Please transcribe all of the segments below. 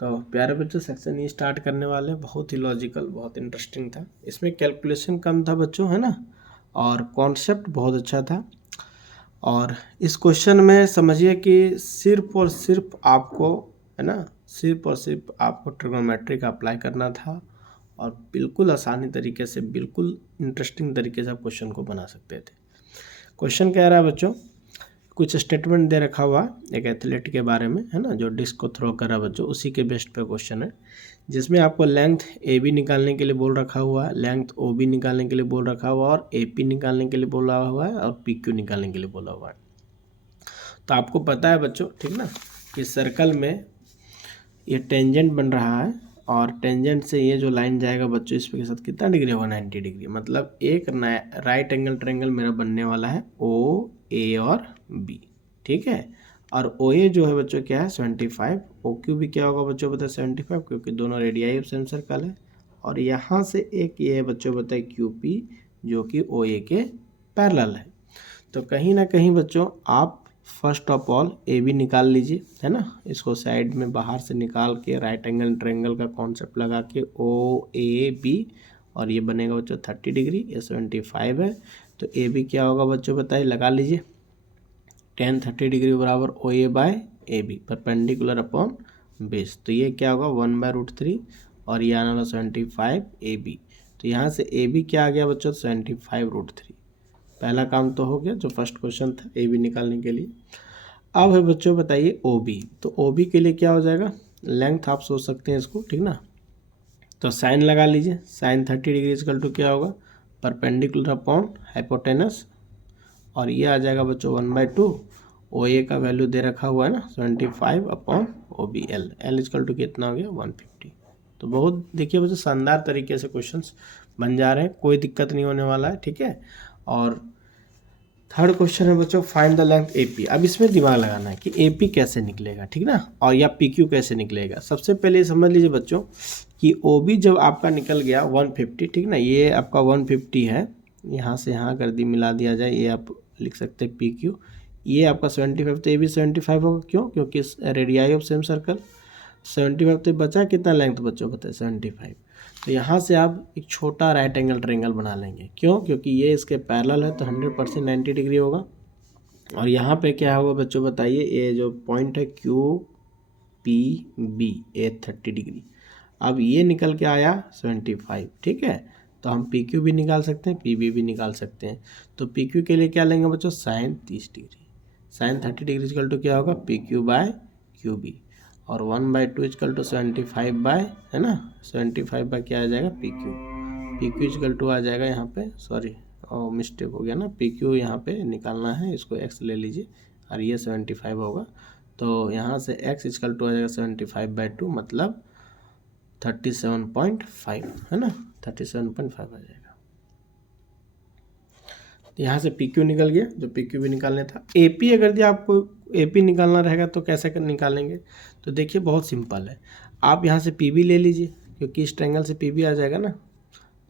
तो प्यारे बच्चों सेक्शन ये स्टार्ट करने वाले हैं। बहुत ही लॉजिकल, बहुत इंटरेस्टिंग था। इसमें कैलकुलेशन कम था बच्चों, है ना, और कॉन्सेप्ट बहुत अच्छा था। और इस क्वेश्चन में समझिए कि सिर्फ और सिर्फ आपको, है ना, सिर्फ और सिर्फ आपको ट्रिग्नोमेट्री का अप्लाई करना था और बिल्कुल आसानी तरीके से, बिल्कुल इंटरेस्टिंग तरीके से आप क्वेश्चन को बना सकते थे। क्वेश्चन कह रहा है बच्चों, कुछ स्टेटमेंट दे रखा हुआ एक एथलीट के बारे में, है ना, जो डिस्क को थ्रो कर रहा है बच्चों, उसी के बेस्ट पे क्वेश्चन है, जिसमें आपको लेंथ ए बी निकालने के लिए बोल रखा हुआ है, लेंथ ओ बी निकालने के लिए बोल रखा हुआ और ए पी निकालने के लिए बोला हुआ है और पी क्यू निकालने के लिए बोला हुआ है। तो आपको पता है बच्चों, ठीक ना, कि सर्कल में ये टेंजेंट बन रहा है और टेंजेंट से ये जो लाइन जाएगा बच्चों, इस पे के साथ कितना डिग्री होगा, 90 डिग्री। मतलब एक राइट एंगल ट्रायंगल मेरा बनने वाला है ओ ए और बी, ठीक है। और ओ ए जो है बच्चों क्या है 75, ओ क्यू भी क्या होगा बच्चों बताए 75, क्योंकि दोनों रेडियाई ऑफ सेम सर्कल है। और यहाँ से एक ये है बच्चों बताए क्यू पी, जो कि ओ ए के पैरेलल है। तो कहीं ना कहीं बच्चों आप first of all A B निकाल लीजिए, है ना, इसको साइड में बाहर से निकाल के राइट एंगल ट्रायंगल का कॉन्सेप्ट लगा के ओ ए बी, और ये बनेगा बच्चों 30 डिग्री, ये 75 है। तो ए बी क्या होगा बच्चों बताइए, लगा लीजिए, tan 30 डिग्री बराबर O A by A B, perpendicular upon base. तो ये क्या होगा 1/√3 और ये आने वाला 75 ए बी। तो यहाँ से ए बी क्या आ गया बच्चों 75√3। पहला काम तो हो गया, जो फर्स्ट क्वेश्चन था ए बी निकालने के लिए। अब है बच्चों बताइए ओ बी। तो ओ बी के लिए क्या हो जाएगा, लेंथ आप सोच सकते हैं इसको, ठीक ना। तो साइन लगा लीजिए, साइन 30 डिग्री इक्वल टू क्या होगा, परपेंडिकुलर अपॉन हाइपोटेनस, और ये आ जाएगा बच्चों 1/2। ओ ए का वैल्यू दे रखा हुआ है ना 75 upon O B, L L equal to कितना हो गया 150। तो बहुत देखिए बच्चों शानदार तरीके से क्वेश्चंस बन जा रहे हैं, कोई दिक्कत नहीं होने वाला है, ठीक है। और थर्ड क्वेश्चन है बच्चों find the length A P. अब इसमें दिमाग लगाना है कि ए पी कैसे निकलेगा, ठीक ना, और या पी क्यू कैसे निकलेगा। सबसे पहले समझ लीजिए बच्चों कि ओ बी जब आपका निकल गया 150, ठीक ना, ये आपका 150 है, यहाँ से यहाँ कर दी मिला दिया जाए, ये आप लिख सकते हैं पी क्यू। ये आपका 75, तो ए बी 75 होगा, क्यों, क्योंकि रेडियाई ऑफ सेम सर्कल 75। तो बचा कितना लेंथ बच्चों बताए 75। तो यहाँ से आप एक छोटा राइट एंगल ट्रायंगल बना लेंगे, क्यों, क्योंकि ये इसके पैरेलल है, तो 100% 90 डिग्री होगा। और यहाँ पे क्या होगा बच्चों बताइए, ये जो पॉइंट है क्यू पी बी, ये 30 डिग्री। अब ये निकल के आया 75, ठीक है। तो हम पी क्यू भी निकाल सकते हैं, पी बी भी निकाल सकते हैं। तो पी क्यू के लिए क्या लेंगे बच्चों, sine 30 degree, sine 30 degree equal to क्या होगा P Q by Q B, और 1/2 इक्वल टू 75 बाय, है ना, 75 बाय क्या आ जाएगा P Q. P Q equal to आ जाएगा यहाँ पे, सॉरी और मिस्टेक हो गया ना, पी क्यू यहाँ पे निकालना है, इसको एक्स ले लीजिए और ये 75 होगा। तो यहाँ से एक्स इक्वल टू आ जाएगा 75/2, मतलब 37.5, है ना, 37.5 आ जाएगा। यहाँ से पी क्यू निकल गया, जो पी क्यू भी निकालने था। ए पी अगर दिया आपको ए पी निकालना रहेगा तो कैसे निकालेंगे, तो देखिए बहुत सिंपल है। आप यहाँ से पी बी ले लीजिए, क्योंकि इस ट्रायंगल से पी बी आ जाएगा ना।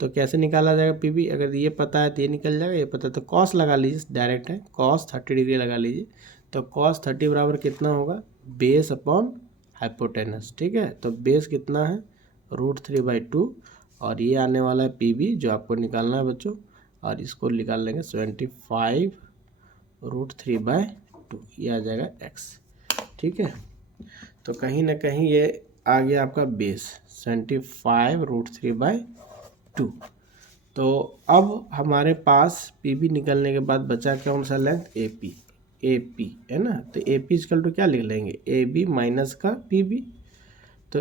तो कैसे निकाला जाएगा पी बी, अगर ये पता है तो ये निकल जाएगा, ये पता है तो कॉस लगा लीजिए, डायरेक्ट है, कॉस 30 डिग्री लगा लीजिए। तो कॉस 30 बराबर कितना होगा, बेस अपॉन हाइपोटेनस, ठीक है। तो बेस कितना है √3/2, और ये आने वाला है पी बी जो आपको निकालना है बच्चों, और इसको निकाल लेंगे 75√3/2, ये आ जाएगा एक्स, ठीक है। तो कहीं ना कहीं ये आ गया आपका बेस 75√3/2। तो अब हमारे पास पी बी निकलने के बाद बचा कौन सा लेंथ, ए पी है ना। तो ए पी इक्वल टू क्या लिख लेंगे, ए बी माइनस का पी बी। तो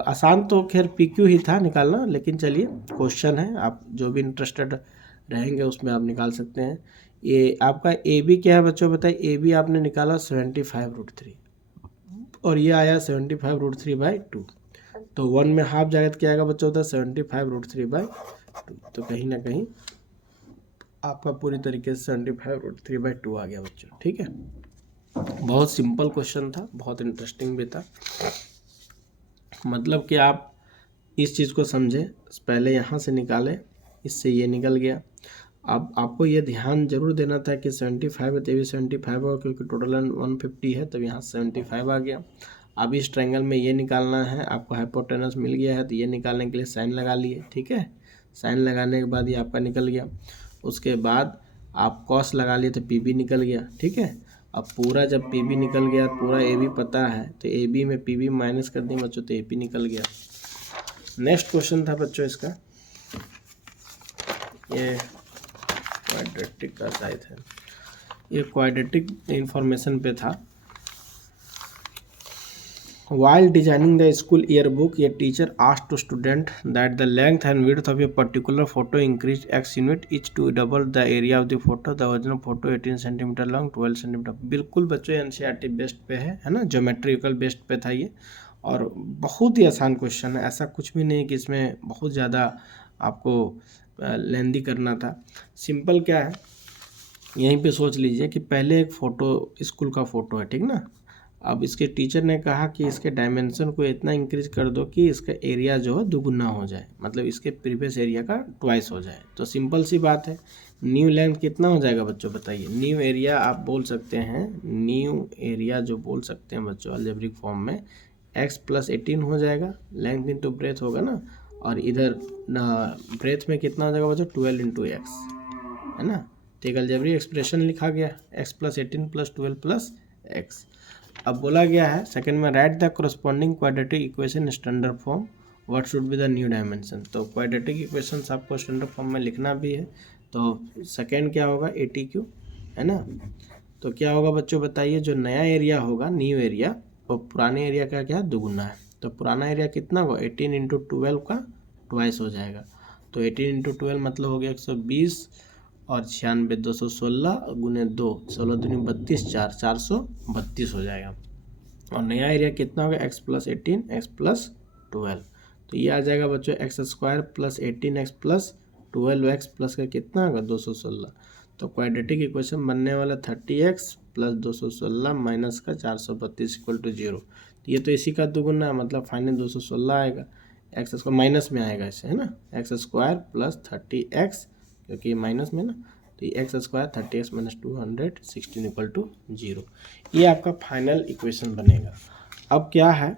आसान तो खैर पी क्यू ही था निकालना, लेकिन चलिए क्वेश्चन है, आप जो भी इंटरेस्टेड रहेंगे उसमें आप निकाल सकते हैं। ये आपका ए बी क्या है बच्चों बताइए, ए बी आपने निकाला 75√3 और ये आया 75√3/2। तो 1 में हाफ जाएगा तो क्या आएगा बच्चों होता है 75√3/2। तो कहीं ना कहीं आपका पूरी तरीके से 75√3/2 आ गया बच्चों, ठीक है। बहुत सिंपल क्वेश्चन था, बहुत इंटरेस्टिंग भी था। मतलब कि आप इस चीज़ को समझे, पहले यहाँ से निकाले, इससे ये निकल गया। अब आपको ये ध्यान जरूर देना था कि 75 है तो ये भी 75 होगा, क्योंकि टोटल 150 है, तब यहाँ 75 आ गया। अब इस ट्रायंगल में ये निकालना है, आपको हाइपोटेनस मिल गया है तो ये निकालने के लिए साइन लगा लिए, ठीक है। साइन लगाने के बाद ये आपका निकल गया। उसके बाद आप कॉस लगा लिए तो पी बी निकल गया, ठीक है। अब पूरा जब पी बी निकल गया, पूरा ए बी पता है तो ए बी में पी बी माइनस कर दें बच्चों तो ए पी निकल गया। नेक्स्ट क्वेश्चन था बच्चों इसका, ये क्वाड्रेटिक का शायद है, ये क्वाड्रेटिक इंफॉर्मेशन पे था। While designing the school yearbook, a teacher asked to student that the length and width of a particular photo increased x unit each to double the area of the photo. The original photo 18 cm long, 12 cm। बिल्कुल बच्चों NCERT based पे है ना, geometrical based पे था ये, और बहुत ही आसान क्वेश्चन है। ऐसा कुछ भी नहीं कि इसमें बहुत ज़्यादा आपको लेंदी करना था। सिंपल क्या है, यहीं पे सोच लीजिए कि पहले एक फ़ोटो स्कूल का फ़ोटो है, ठीक ना। अब इसके टीचर ने कहा कि इसके डायमेंशन को इतना इंक्रीज कर दो कि इसका एरिया जो है दुगुना हो जाए, मतलब इसके प्रीवियस एरिया का ट्वाइस हो जाए। तो सिंपल सी बात है, न्यू लेंथ कितना हो जाएगा बच्चों बताइए। न्यू एरिया आप बोल सकते हैं, न्यू एरिया जो बोल सकते हैं बच्चों अलजेब्रिक फॉर्म में x + 18 हो जाएगा। लेंथ इंटू ब्रेथ होगा ना, और इधर ब्रेथ में कितना हो जाएगा बच्चों 12 × x, है ना। तो एक अलजेब्रिक एक्सप्रेशन लिखा गया x + 18 + 12 + x। अब बोला गया है सेकंड में, right the corresponding quadratic equation standard form, what should be the new dimension. तो क्वाड्रेटिक इक्वेशंस आपको स्टैंडर्ड फॉर्म में लिखना भी है। तो सेकंड क्या होगा ATQ, है ना। तो क्या होगा बच्चों बताइए, जो नया एरिया होगा न्यू एरिया वो पुराने एरिया का क्या दुगुना है। तो पुराना एरिया कितना होगा 18 × 12 का ट्वाइस हो जाएगा। तो 18 × 12 मतलब हो गया 120 और 96 216 × 2 16 दूनी 32 4 432 हो जाएगा। और नया एरिया कितना होगा x + 18 x + 12। तो ये आ जाएगा बच्चों x² + 18x + 12x प्लस का कितना होगा 216। तो क्वाड्रेटिक इक्वेशन बनने वाला 30x + 216 माइनस का 432 = 0। तो ये तो इसी का दुगुना है, मतलब फाइनल 216 आएगा, x² माइनस में आएगा इसे, है ना, x² + 30x क्योंकि माइनस में ना, तो ये x² 30x - 216 = 0। ये आपका फाइनल इक्वेशन बनेगा। अब क्या है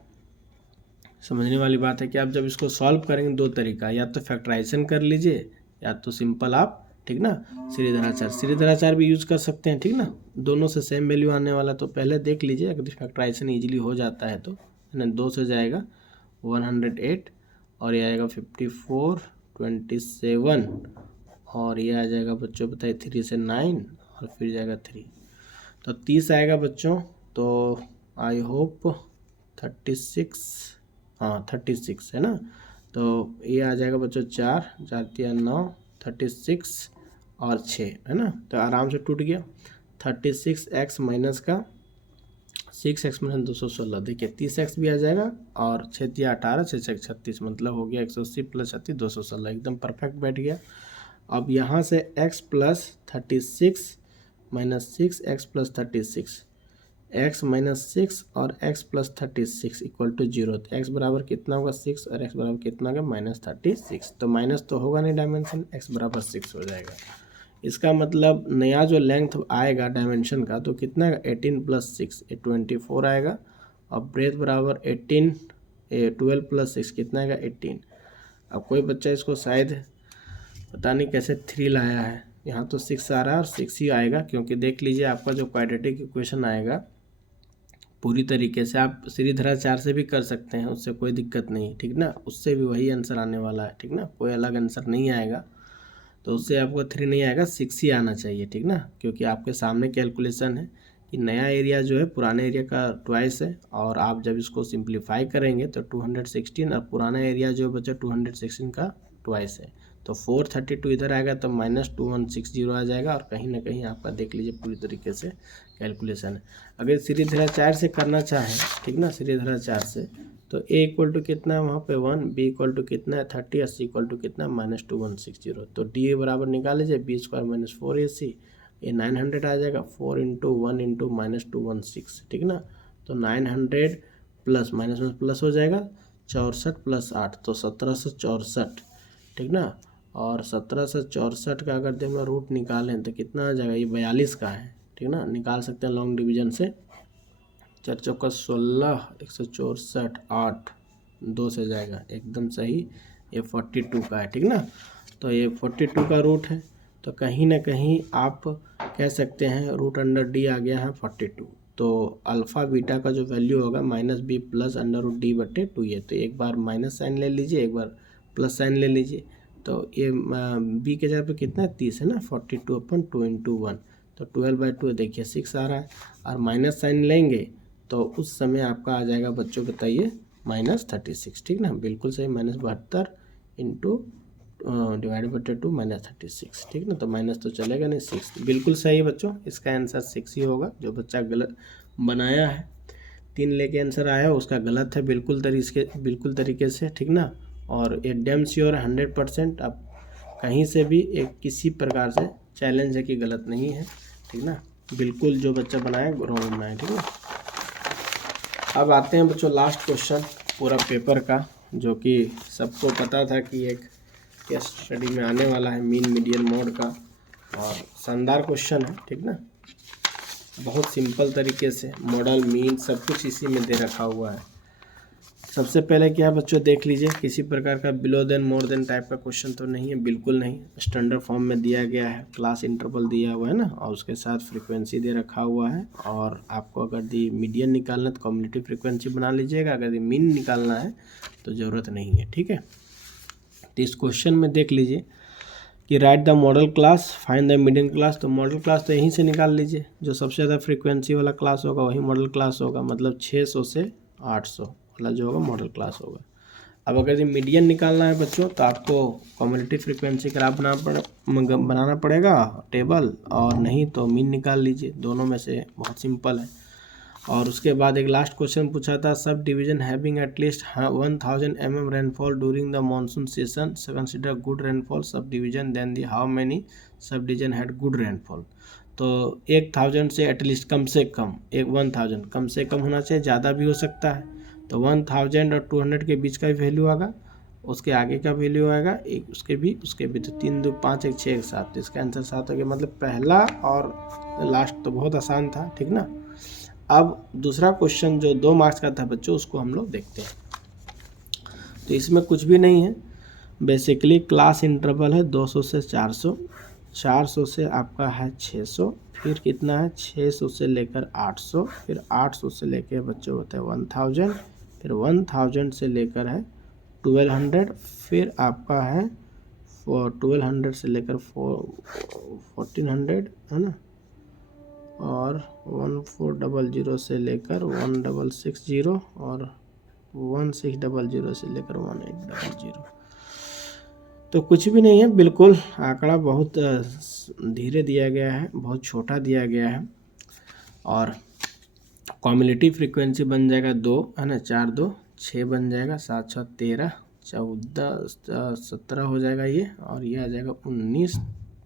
समझने वाली बात है कि आप जब इसको सॉल्व करेंगे दो तरीका, या तो फैक्टराइजेशन कर लीजिए या तो सिंपल आप, ठीक ना, सीरीधराचार भी यूज कर सकते हैं, ठीक ना। दोनों से सेम वैल्यू आने वाला, तो पहले देख लीजिए अगर फैक्टराइजेशन इजीली हो जाता है तो, है ना। 2 से जाएगा 108 और ये आएगा 54 27 और ये आ जाएगा बच्चों बताइए 3 से 9 और फिर जाएगा 3, तो 30 आएगा बच्चों। तो आई होप 36, हाँ 36 है ना। तो ये आ जाएगा बच्चों 4 4 3 9 36 और 6, है ना। तो आराम से टूट गया। 36x माइनस का 6x - 216, देखिए 30x भी आ जाएगा और 6 × 18 6 × 36 मतलब हो गया 180 + 36 216, एकदम परफेक्ट बैठ गया। अब यहाँ से x + 36 - 6x + 36 x - 6 और x + 36 = 0। तो x बराबर कितना होगा 6 और x बराबर कितना होगा -36। तो माइनस तो होगा नहीं डायमेंशन, x बराबर 6 हो जाएगा। इसका मतलब नया जो लेंथ आएगा डायमेंशन का तो कितना आएगा 18 + 6 24 आएगा। और ब्रेथ बराबर 12 + 6 कितना आएगा 18। अब कोई बच्चा इसको शायद पता नहीं कैसे 3 लाया है, यहाँ तो 6 आ रहा है और 6 ही आएगा, क्योंकि देख लीजिए आपका जो क्वाड्रेटिक इक्वेशन आएगा पूरी तरीके से आप सीरीधराचार से भी कर सकते हैं, उससे कोई दिक्कत नहीं, ठीक ना। उससे भी वही आंसर आने वाला है, ठीक ना, कोई अलग आंसर नहीं आएगा। तो उससे आपको 3 नहीं आएगा 6 ही आना चाहिए, ठीक ना, क्योंकि आपके सामने कैलकुलेशन है कि नया एरिया जो है पुराने एरिया का ट्वाइस है, और आप जब इसको सिंप्लीफाई करेंगे तो 216 और पुराना एरिया जो बचा 216 का ट्वाइस है। तो 432 इधर आएगा तो -2160 आ जाएगा, और कहीं ना कहीं आपका देख लीजिए पूरी तरीके से कैलकुलेशन है। अगर सीरीधराचार से करना चाहें, ठीक ना, सीरीधराचार से तो a = कितना है वहाँ पे 1, b = कितना है 30 और c = कितना -2160। तो d बराबर निकाल लीजिए b² - 4ac, ये 900 आ जाएगा 4 × 1 × -216, ठीक ना। तो 900 प्लस माइनस में प्लस हो जाएगा 64 + 8 तो 1764, ठीक ना। और 1764 का अगर हम रूट निकालें तो कितना आ जाएगा, ये 42 का है, ठीक ना, निकाल सकते हैं लॉन्ग डिवीजन से। 4 चौका 16, 164, 8, 2 से जाएगा, एकदम सही। ये 42 का है, ठीक ना। तो ये 42 का रूट है, तो कहीं ना कहीं आप कह सकते हैं रूट अंडर डी आ गया है 42। तो अल्फ़ा बीटा का जो वैल्यू होगा -b प्लस √d/2 ये। तो एक बार माइनस साइन ले लीजिए, एक बार प्लस साइन ले लीजिए। तो ये b के जगह पे कितना है, 30 है ना। 42/2 × 1, तो 12/2 देखिए 6 आ रहा है। और माइनस साइन लेंगे तो उस समय आपका आ जाएगा बच्चों, बताइए, -36, ठीक ना। बिल्कुल सही, -72 इंटू /2 -36, ठीक ना। तो माइनस तो चलेगा नहीं, 6 बिल्कुल सही है बच्चों। इसका आंसर 6 ही होगा। जो बच्चा गलत बनाया है, 3 लेके आंसर आया, उसका गलत है बिल्कुल तरीके से, ठीक ना। और ये डैम श्योर 100%, आप कहीं से भी एक किसी प्रकार से चैलेंज है कि गलत नहीं है, ठीक ना। बिल्कुल जो बच्चा बनाए रॉन्ग बनाए, ठीक ना। अब आते हैं बच्चों लास्ट क्वेश्चन पूरा पेपर का, जो कि सबको पता था कि एक केस स्टडी में आने वाला है, मीन मीडियन मोड का। और शानदार क्वेश्चन है, ठीक ना। बहुत सिंपल तरीके से मॉडल, मीन सब कुछ इसी में दे रखा हुआ है। सबसे पहले क्या बच्चों देख लीजिए, किसी प्रकार का below than more than type का क्वेश्चन तो नहीं है, बिल्कुल नहीं। स्टैंडर्ड फॉर्म में दिया गया है, क्लास इंटरवल दिया हुआ है ना, और उसके साथ फ्रीक्वेंसी दे रखा हुआ है। और आपको अगर दी मीडियन निकालना है तो कम्युलेटिव फ्रीक्वेंसी बना लीजिएगा, अगर दी मीन निकालना है तो ज़रूरत नहीं है, ठीक है। तो इस क्वेश्चन में देख लीजिए कि right the model class, find the median class. तो मॉडल क्लास तो यहीं से निकाल लीजिए, जो सबसे ज़्यादा फ्रीक्वेंसी वाला क्लास होगा वही मॉडल क्लास होगा, मतलब 600 से 800 वाला जो होगा मॉडल क्लास होगा। अब अगर ये मीडियन निकालना है बच्चों, तो आपको कम्युलेटिव फ्रीक्वेंसी ग्राफ बनाना पड़ेगा टेबल, और नहीं तो मीन निकाल लीजिए, दोनों में से बहुत सिंपल है। और उसके बाद एक लास्ट क्वेश्चन पूछा था, subdivision having at least 1000 mm rainfall during the monsoon session consider good rainfall subdivision, then the how many subdivision had good rainfall. तो 1000 से एटलीस्ट, कम से कम, 1000 कम से कम होना चाहिए, ज़्यादा भी हो सकता है। तो 1000 और 200 के बीच का भी वैल्यू आएगा, उसके आगे का वैल्यू आएगा एक, उसके भी तो 3 2 5 1 6 1 7। तो इसका आंसर 7 हो गया। मतलब पहला और लास्ट तो बहुत आसान था, ठीक ना। अब दूसरा क्वेश्चन जो 2 मार्क्स का था बच्चों, उसको हम लोग देखते हैं। तो इसमें कुछ भी नहीं है, बेसिकली क्लास इंटरवल है 200 से 400, 400 से आपका है 600, फिर कितना है 600 से लेकर 800, फिर 800 से लेकर बच्चों होता है 1000, फिर 1000 से लेकर है 1200, फिर आपका है 1200 से लेकर 1400, है ना। और 1400 से लेकर 1660, और 1600 से लेकर 1800। तो कुछ भी नहीं है, बिल्कुल आंकड़ा बहुत धीरे दिया गया है, बहुत छोटा दिया गया है। और कम्युलेटिव फ्रीक्वेंसी बन जाएगा 2, है ना, 4 2 6 बन जाएगा, 7 6 13, 14 17 हो जाएगा ये, और ये आ जाएगा 19,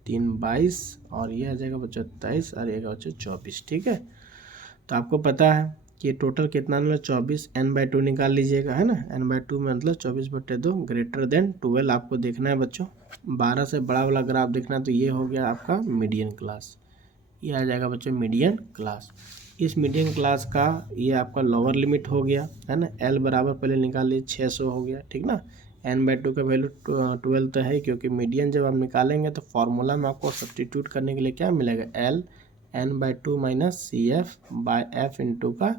3 22, और ये आ जाएगा बच्चों 23, और ये बच्चों 24, ठीक है। तो आपको पता है कि टोटल कितना, मतलब 24, n/2 निकाल लीजिएगा, है ना। n/2 मतलब 24/2 ग्रेटर देन 12 आपको देखना है बच्चों। 12 से बड़ा वाला ग्राफ देखना है, तो ये हो गया आपका मीडियन क्लास, ये आ जाएगा बच्चों मीडियन क्लास। इस मीडियन क्लास का ये आपका लोअर लिमिट हो गया, है ना। l बराबर पहले निकाल लीजिए, 600 हो गया, ठीक ना। n/2 का वैल्यू 12 तो है, क्योंकि मीडियन जब आप निकालेंगे तो फॉर्मूला में आपको सब्सटीट्यूट करने के लिए क्या मिलेगा, l n/2 minus CF/F into का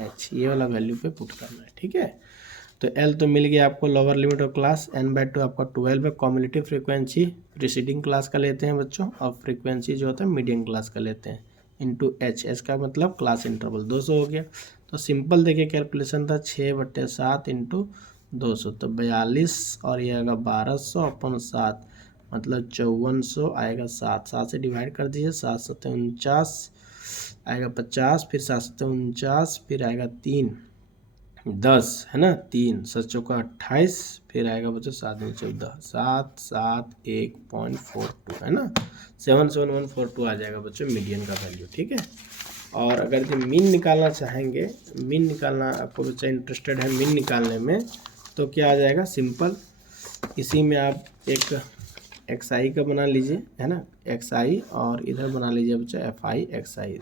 h, ये वाला वैल्यू पे पुट करना है, ठीक है। तो l तो मिल गया आपको lower limit of class, n/2 आपका 12 है। कम्युलेटिव फ्रीक्वेंसी प्रीसीडिंग क्लास का लेते हैं बच्चों, और फ्रीक्वेंसी जो होता है मीडियन क्लास का लेते हैं, इंटू h का मतलब क्लास इंटरवल 200 हो गया। तो सिंपल देखिए कैलकुलेशन था, 6/7 इंटू 200, तो 42, और ये आएगा 1200 अपन 7, मतलब 5400 आएगा। 7 से डिवाइड कर दीजिए, 7 7 49 आएगा 50, फिर 7 7 49, फिर आएगा 3 10, है ना, 3 7 चौका 28, फिर आएगा बच्चों 7 2 14, 771.42, है ना, 77142 आ जाएगा बच्चों मीडियन का वैल्यू, ठीक है। और अगर ये मीन निकालना चाहेंगे, मीन निकालना आपको बच्चा इंटरेस्टेड है मीन निकालने में, तो क्या आ जाएगा, सिंपल, इसी में आप एक XI का बना लीजिए, है ना, XI, और इधर बना लीजिए बच्चा FI XI।